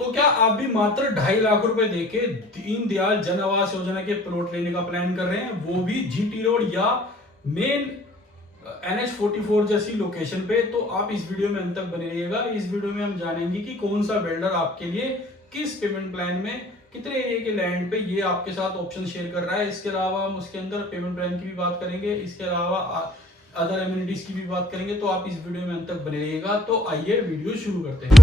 तो क्या आप भी मात्र 2.5 लाख रुपए देके दीनदयाल जन आवास योजना के प्लॉट लेने का प्लान कर रहे हैं, वो भी जीटी रोड या मेन NH 44 जैसी लोकेशन पे? तो आप इस वीडियो में अंत तक बने रहिएगा। इस वीडियो में हम जानेंगे कि कौन सा बिल्डर आपके लिए किस पेमेंट प्लान में कितने एरिया के लैंड पे ये आपके साथ ऑप्शन शेयर कर रहा है। इसके अलावा हम उसके अंदर पेमेंट प्लान की भी बात करेंगे, इसके अलावा अदर एमिनिटीज की भी बात करेंगे। तो आप इस वीडियो में अंत तक बने रहिएगा। तो आइए वीडियो शुरू करते हैं।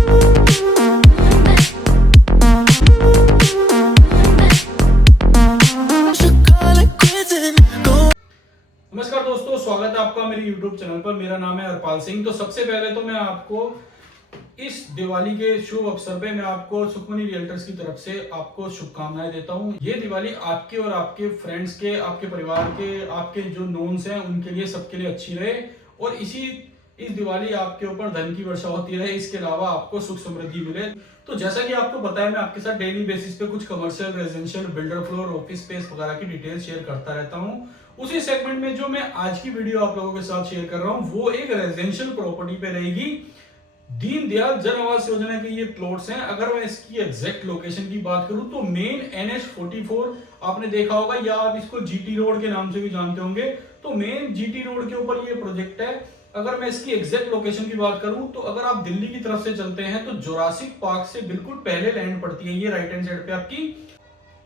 नमस्कार दोस्तों, स्वागत है आपका मेरे YouTube चैनल पर। मेरा नाम है हरपाल सिंह। तो सबसे पहले तो मैं आपको इस दिवाली के शुभ अवसर पे मैं आपको सुखमनी रियल्टर्स की तरफ से आपको शुभकामनाएं देता हूं। ये दिवाली आपके और आपके फ्रेंड्स के, आपके परिवार के, आपके जो नोन्स हैं उनके लिए, सबके लिए अच्छी रहे और इस दिवाली आपके ऊपर धन की वर्षा होती रहे। इसके अलावा आपको सुख समृद्धि मिले। तो जैसा कि आपको पता है, मैं आपके साथ डेली बेसिस पे कुछ commercial, residential, builder floor, office space वगैरह की डिटेल शेयर करता रहता हूँ। उसी सेगमेंट में जो मैं आज की वीडियो आप लोगों के साथ शेयर कर रहा हूं वो एक रेजिडेंशियल प्रॉपर्टी पे रहेगी। दीनदयाल जन आवास योजना के ये प्लॉट्स हैं। अगर मैं इसकी एग्जैक्ट लोकेशन की बात करूं तो मेन NH 44 आपने देखा होगा, या आप इसको GT रोड के नाम से भी जानते होंगे। तो मेन GT रोड के ऊपर ये प्रोजेक्ट है। अगर मैं इसकी एग्जैक्ट लोकेशन की बात करूं तो अगर आप दिल्ली की तरफ से चलते हैं तो जोरासिक पार्क से बिल्कुल पहले लैंड पड़ती है ये राइट हैंड साइड पे आपकी।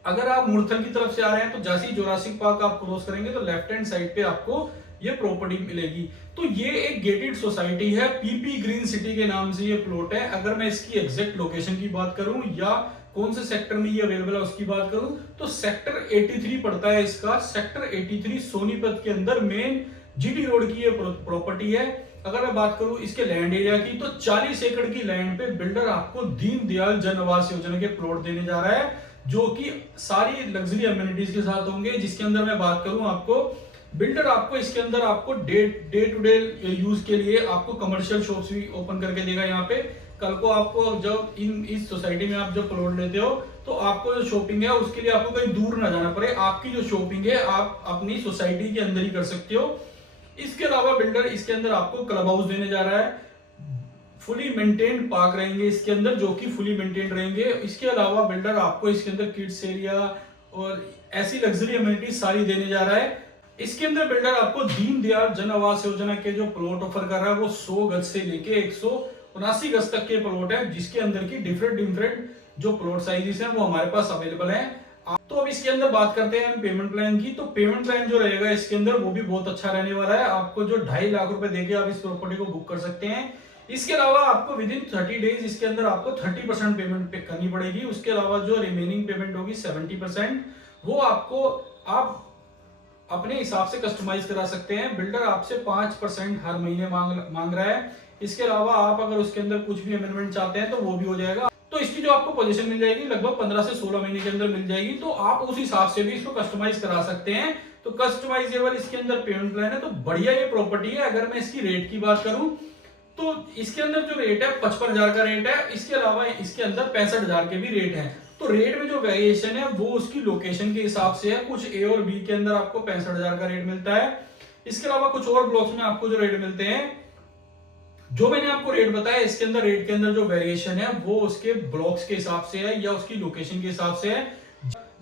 अगर आप मुरथल की तरफ से आ रहे हैं तो जैसे ही जोरासिक पार्क आप क्रॉस करेंगे तो लेफ्ट हैंड साइड पे आपको ये प्रॉपर्टी मिलेगी। तो ये एक गेटेड सोसाइटी है, PP ग्रीन सिटी के नाम से ये प्लॉट है। अगर मैं इसकी एग्जैक्ट लोकेशन की बात करूं या कौन से सेक्टर में ये अवेलेबल है उसकी बात करूं तो सेक्टर 83 पड़ता है इसका। सेक्टर 83 सोनीपत के अंदर मेन GT रोड की ये प्रॉपर्टी है। अगर मैं बात करूं इसके लैंड एरिया की तो 40 एकड़ की लैंड पे बिल्डर आपको दीनदयाल जन आवास योजना के प्लॉट देने जा रहा है, जो कि सारी लग्जरी एमिनिटीज के साथ होंगे। जिसके अंदर मैं बात करूं, आपको बिल्डर आपको इसके अंदर आपको डे टू डे यूज के लिए आपको कमर्शियल शॉप्स भी ओपन करके देगा यहाँ पे। कल को आपको जब इस सोसाइटी में आप जब प्लॉट लेते हो तो आपको जो शॉपिंग है उसके लिए आपको कहीं दूर ना जाना पड़े। आपकी जो शॉपिंग है आप अपनी सोसाइटी के अंदर ही कर सकते हो। इसके अलावा बिल्डर इसके अंदर आपको क्लब हाउस देने जा रहा है। फुली मेंटेन्ड पार्क रहेंगे इसके अंदर, जो कि फुली मेंटेन्ड रहेंगे। इसके अलावा बिल्डर आपको इसके अंदर किड्स एरिया और ऐसी लग्जरी एमिनिटीज सारी देने जा रहा है। इसके अंदर बिल्डर आपको दीनदयाल जन आवास योजना के जो प्लॉट ऑफर कर रहा है वो 100 गज से लेके 179 गज तक के प्लॉट है, जिसके अंदर की डिफरेंट जो प्लॉट साइजेस हैं वो हमारे पास अवेलेबल है। तो अब इसके अंदर बात करते हैं पेमेंट प्लान की। तो पेमेंट प्लान जो रहेगा इसके अंदर वो भी बहुत अच्छा रहने वाला है। आपको जो 2.5 लाख रुपए देके आप इस प्रॉपर्टी को बुक कर सकते हैं। इसके अलावा आपको विद इन 30 डेज इसके अंदर आपको 30% पेमेंट पे करनी पड़ेगी। उसके अलावा जो रिमेनिंग पेमेंट होगी 70% वो आपको आप अपने हिसाब से कस्टमाइज करा सकते हैं। बिल्डर आपसे 5% हर महीने मांग रहा है। इसके अलावा आप अगर उसके अंदर कुछ भी अमेंडमेंट चाहते हैं तो वो भी हो जाएगा। तो इसकी जो आपको पोजीशन मिल जाएगी लगभग 15 से 16 महीने के अंदर मिल जाएगी। तो आप उस हिसाब से भी इसको कस्टमाइज करा सकते हैं। तो कस्टमाइजेबल इसके अंदर पेमेंट प्लान है। तो बढ़िया ये प्रॉपर्टी है। अगर मैं इसकी रेट की बात करूं तो इसके अंदर जो रेट है 55,000 का रेट है। इसके अलावा इसके अंदर 65,000 के भी रेट है। तो रेट में जो वेरिएशन है वो उसकी लोकेशन के हिसाब से है। कुछ A और B के अंदर आपको 65,000 का रेट मिलता है। इसके अलावा कुछ और ब्लॉक्स में आपको जो रेट मिलते हैं, जो मैंने आपको रेट बताया, इसके अंदर रेट के अंदर जो वेरिएशन है वो उसके ब्लॉक्स के हिसाब से है या उसकी लोकेशन के हिसाब से है।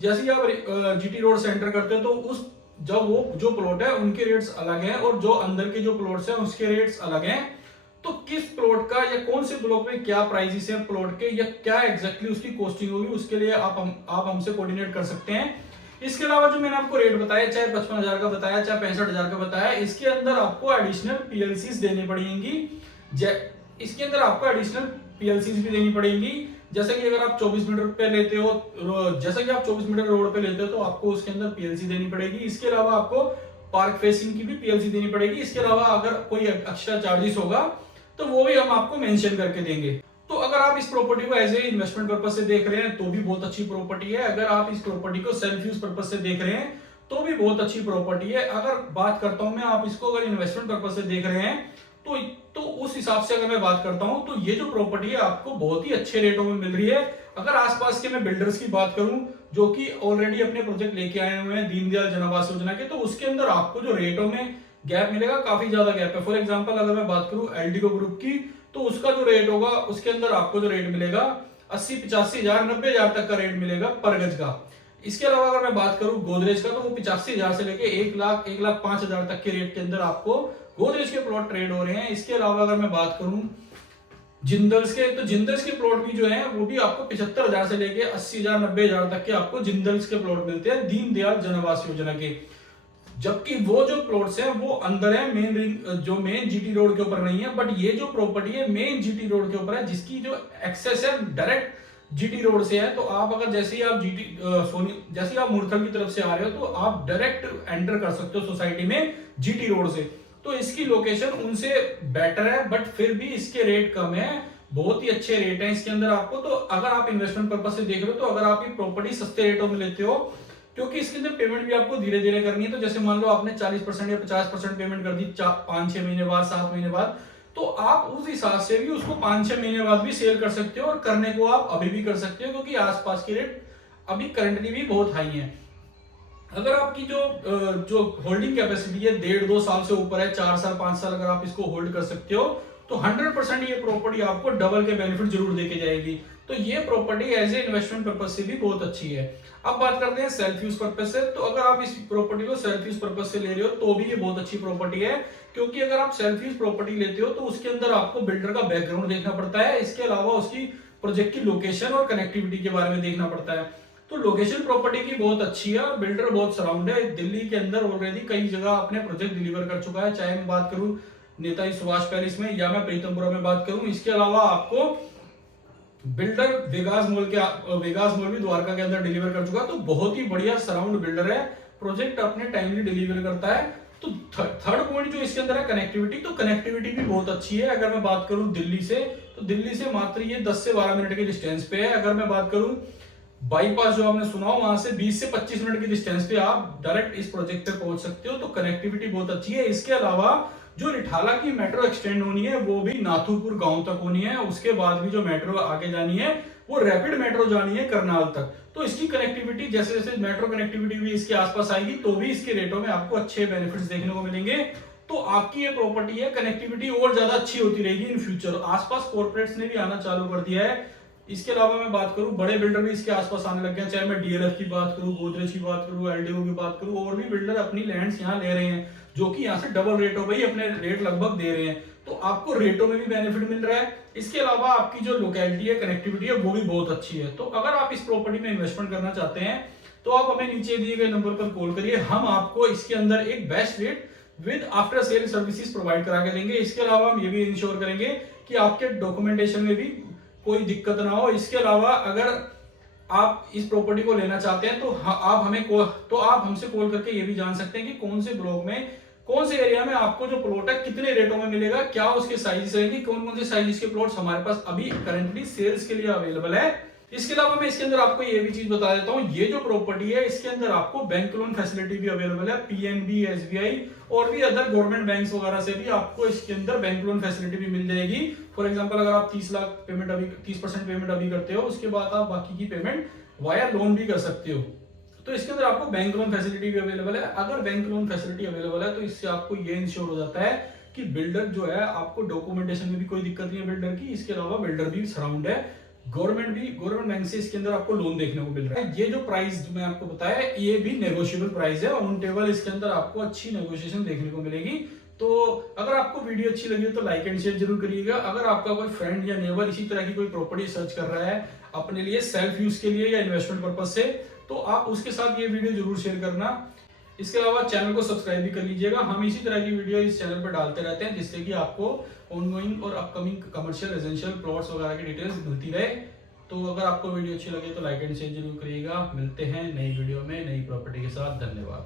जैसे कि आप GT रोड से एंटर करते हो तो उस जब वो जो प्लॉट है उनके रेट्स अलग हैं और जो अंदर के जो प्लॉट्स हैं उसके रेट्स अलग हैं। तो किस प्लॉट का या कौन से ब्लॉक में क्या प्राइसेस हैं प्लॉट के या क्या एग्जैक्टली उसकी कॉस्टिंग होगी, उसके लिए आप हमसे कोऑर्डिनेट कर सकते हैं। इसके अलावा जो मैंने आपको रेट बताया, चाहे 55,000 का बताया चाहे 65,000 का बताया, इसके अंदर आपको एडिशनल PLCs देनी पड़ेंगी। इसके अंदर आपको एडिशनल PLCs भी देनी पड़ेंगी। जैसे कि अगर आप 24 मीटर पे लेते हो, जैसे कि आप 24 मीटर रोड पे लेते हो तो आपको उसके अंदर PLC देनी पड़ेगी। इसके अलावा आपको पार्क फेसिंग की भी PLC देनी पड़ेगी। इसके अलावा अगर कोई एक्स्ट्रा चार्जेस होगा तो वो भी हम आपको मेंशन करके देंगे। तो अगर आप इस प्रॉपर्टी को एज ए इन्वेस्टमेंट पर्पज से देख रहे हैं तो भी बहुत अच्छी प्रॉपर्टी है। अगर आप इस प्रॉपर्टी को सेल्फ यूज पर्पज से देख रहे हैं तो भी बहुत अच्छी प्रॉपर्टी है। अगर बात करता हूं मैं, आप इसको अगर इन्वेस्टमेंट पर्पज से देख रहे हैं तो उस हिसाब से अगर मैं बात करता हूं तो ये जो प्रॉपर्टी है आपको बहुत ही अच्छे रेटों में मिल रही है। अगर आसपास के मैं बिल्डर्स की बात करूं जो कि ऑलरेडी अपने प्रोजेक्ट लेके आए हुए हैं दीनदयाल जन आवास योजना के, तो उसके अंदर आपको जो रेटों में गैप मिलेगा, काफी ज्यादा गैप है। फॉर एग्जांपल अगर मैं बात करूं एल्डिको ग्रुप की तो उसका जो रेट होगा उसके अंदर आपको जो रेट मिलेगा 80, 85 हजार, 90 हजार तक का रेट मिलेगा पर गज का। इसके अलावा अगर मैं बात करूं गोदरेज का, तो वो 85 हजार से लेके 1,05,000 तक के रेट के अंदर आपको गोदरेज के प्लॉट ट्रेड हो रहे हैं। इसके अलावा अगर मैं बात करूं जिंदल्स के, तो जिंदल्स के प्लॉट भी जो है वो भी आपको 75,000 से लेके 80,000, 90,000 तक के आपको जिंदल्स के प्लॉट मिलते हैं दीनदयाल जन आवास योजना के। जबकि वो जो प्लॉट्स हैं वो अंदर है मेन रिंग, जो मेन जीटी रोड के ऊपर नहीं है, बट ये जो प्रॉपर्टी है मेन जीटी रोड के ऊपर है, जिसकी जो एक्सेस है डायरेक्ट जीटी रोड से है। तो आप अगर जैसे ही आप जैसे ही आप मुरथल की तरफ से आ रहे हो तो आप डायरेक्ट एंटर कर सकते हो सोसाइटी में जीटी रोड से। तो इसकी लोकेशन उनसे बेटर है, बट फिर भी इसके रेट कम है, बहुत ही अच्छे रेट हैं इसके अंदर आपको। तो अगर आप इन्वेस्टमेंट पर्पज से देख रहे हो, तो अगर आप ये प्रॉपर्टी सस्ते रेटों में लेते हो, क्योंकि इसके अंदर पेमेंट भी आपको धीरे धीरे करनी है। तो जैसे मान लो आपने 40% या 50% पेमेंट कर दी 5-6 महीने बाद, 7 महीने बाद, तो आप उस हिसाब से भी उसको 5-6 महीने बाद भी सेल कर सकते हो, और करने को आप अभी भी कर सकते हो, क्योंकि आसपास के रेट अभी करंटली भी बहुत हाई है। अगर आपकी जो होल्डिंग कैपेसिटी है 1.5-2 साल से ऊपर है, 4 साल 5 साल अगर आप इसको होल्ड कर सकते हो, तो 100% ये प्रॉपर्टी आपको डबल के बेनिफिट जरूर देके जाएगी। तो ये property as a investment purpose से भी बहुत अच्छी है। अब बात करते हैं सेल्फ यूज पर्पज से। तो अगर आप इस प्रॉपर्टी को सेल्फ यूज पर्पज से ले रहे हो तो भी ये बहुत अच्छी प्रॉपर्टी है, क्योंकि अगर आप सेल्फ यूज प्रॉपर्टी लेते हो तो उसके अंदर आपको बिल्डर का बैकग्राउंड देखना पड़ता है, इसके अलावा उसकी प्रोजेक्ट की लोकेशन और कनेक्टिविटी के बारे में देखना पड़ता है। तो लोकेशन प्रॉपर्टी की बहुत अच्छी है और बिल्डर बहुत सराउंड है। दिल्ली के अंदर ऑलरेडी कई जगह अपने प्रोजेक्ट डिलीवर कर चुका है, चाहे मैं बात करूं नेताजी सुभाष पैलेस में या मैं प्रीतमपुरा में बात करूं। इसके अलावा आपको बिल्डर वेगास मॉल भी द्वारका के अंदर डिलीवर कर चुका है। तो बहुत ही बढ़िया सराउंड बिल्डर है, प्रोजेक्ट अपने टाइमली डिलीवर करता है। तो थर्ड पॉइंट जो इसके अंदर है कनेक्टिविटी, तो कनेक्टिविटी भी बहुत अच्छी है। अगर मैं बात करूं दिल्ली से, तो दिल्ली से मात्र ये 10 से 12 मिनट के डिस्टेंस पे है। अगर मैं बात करूं बाईपास जो आपने सुना हो, वहां से 20 से 25 मिनट की डिस्टेंस पे आप डायरेक्ट इस प्रोजेक्ट पे पहुंच सकते हो। तो कनेक्टिविटी बहुत अच्छी है। इसके अलावा जो रिठाला की मेट्रो एक्सटेंड होनी है वो भी नाथुपुर गांव तक होनी है, उसके बाद भी जो मेट्रो आगे जानी है वो रैपिड मेट्रो जानी है करनाल तक। तो इसकी कनेक्टिविटी जैसे जैसे मेट्रो कनेक्टिविटी भी इसके आसपास आएगी तो भी इसके रेटों में आपको अच्छे बेनिफिट्स देखने को मिलेंगे। तो आपकी ये प्रॉपर्टी है, कनेक्टिविटी और ज्यादा अच्छी होती रहेगी इन फ्यूचर। आसपास कॉर्पोरेट्स ने भी आना चालू कर दिया है। इसके अलावा मैं बात करूं बड़े बिल्डर भी इसके आसपास आने लग गए, चाहे मैं डीएलएफ की बात करूं, गोदरेज की बात करूं, एलडीओ की बात करूं, और भी बिल्डर अपनी लैंड्स यहाँ ले रहे हैं, जो कि यहाँ से डबल रेटों पे ही अपने रेट लगभग दे रहे हैं। तो आपको रेटों में भी बेनिफिट मिल रहा है। इसके अलावा आपकी जो लोकेलिटी है, कनेक्टिविटी है, वो भी बहुत अच्छी है। तो अगर आप इस प्रॉपर्टी में इन्वेस्टमेंट करना चाहते हैं तो आप हमें नीचे दिए गए नंबर पर कॉल करिए, हम आपको इसके अंदर एक best rate with after sale services provide करा के देंगे। इसके अलावा हम ये भी इंश्योर करेंगे कि आपके डॉक्यूमेंटेशन में भी कोई दिक्कत ना हो। इसके अलावा अगर आप इस प्रॉपर्टी को लेना चाहते हैं तो आप हमसे कॉल करके ये भी जान सकते हैं कि कौन से ब्लॉक में, कौन से एरिया में आपको जो प्लॉट है कितने रेटों में मिलेगा, क्या उसके साइज रहेंगे, कौन कौन से साइज के प्लॉट्स हमारे पास अभी करंटली सेल्स के लिए अवेलेबल है। इसके अलावा मैं इसके अंदर आपको ये भी चीज बता देता हूँ, ये जो प्रॉपर्टी है इसके अंदर आपको बैंक लोन फैसिलिटी भी अवेलेबल है। पीएनबी, एसबीआई और भी अदर गवर्नमेंट बैंक्स वगैरह से भी आपको इसके अंदर बैंक लोन फैसिलिटी भी मिल जाएगी। फॉर एग्जांपल अगर आप 30% पेमेंट अभी करते हो, उसके बाद आप बाकी की पेमेंट वाया लोन भी कर सकते हो। तो इसके अंदर आपको बैंक लोन फैसिलिटी भी अवेलेबल है। अगर बैंक लोन फैसिलिटी अवेलेबल है तो इससे आपको ये इंश्योर हो जाता है कि बिल्डर जो है, आपको डॉक्यूमेंटेशन में भी कोई दिक्कत नहीं है बिल्डर की। इसके अलावा बिल्डर भी सराउंड है, गवर्नमेंट बैंक से इसके अंदर आपको लोन देखने को मिल रहा है। ये जो प्राइस मैं आपको बताया ये भी नेगोशिएबल प्राइस है, ऑन टेबल इसके अंदर आपको अच्छी नेगोशिएशन देखने को मिलेगी। तो अगर आपको वीडियो अच्छी लगी हो तो लाइक एंड शेयर जरूर करिएगा। अगर आपका कोई फ्रेंड या नेबर इसी तरह की कोई प्रॉपर्टी सर्च कर रहा है अपने लिए सेल्फ यूज के लिए या इन्वेस्टमेंट पर्पज से, तो आप उसके साथ ये वीडियो जरूर शेयर करना। इसके अलावा चैनल को सब्सक्राइब भी कर लीजिएगा। हम इसी तरह की वीडियो इस चैनल पर डालते रहते हैं, जिससे कि आपको ऑनगोइंग और अपकमिंग कमर्शियल, रेजिडेंशियल प्लॉट्स वगैरह की डिटेल्स मिलती रहे। तो अगर आपको वीडियो अच्छी लगे तो लाइक एंड शेयर जरूर करिएगा। मिलते हैं नई वीडियो में नई प्रॉपर्टी के साथ। धन्यवाद।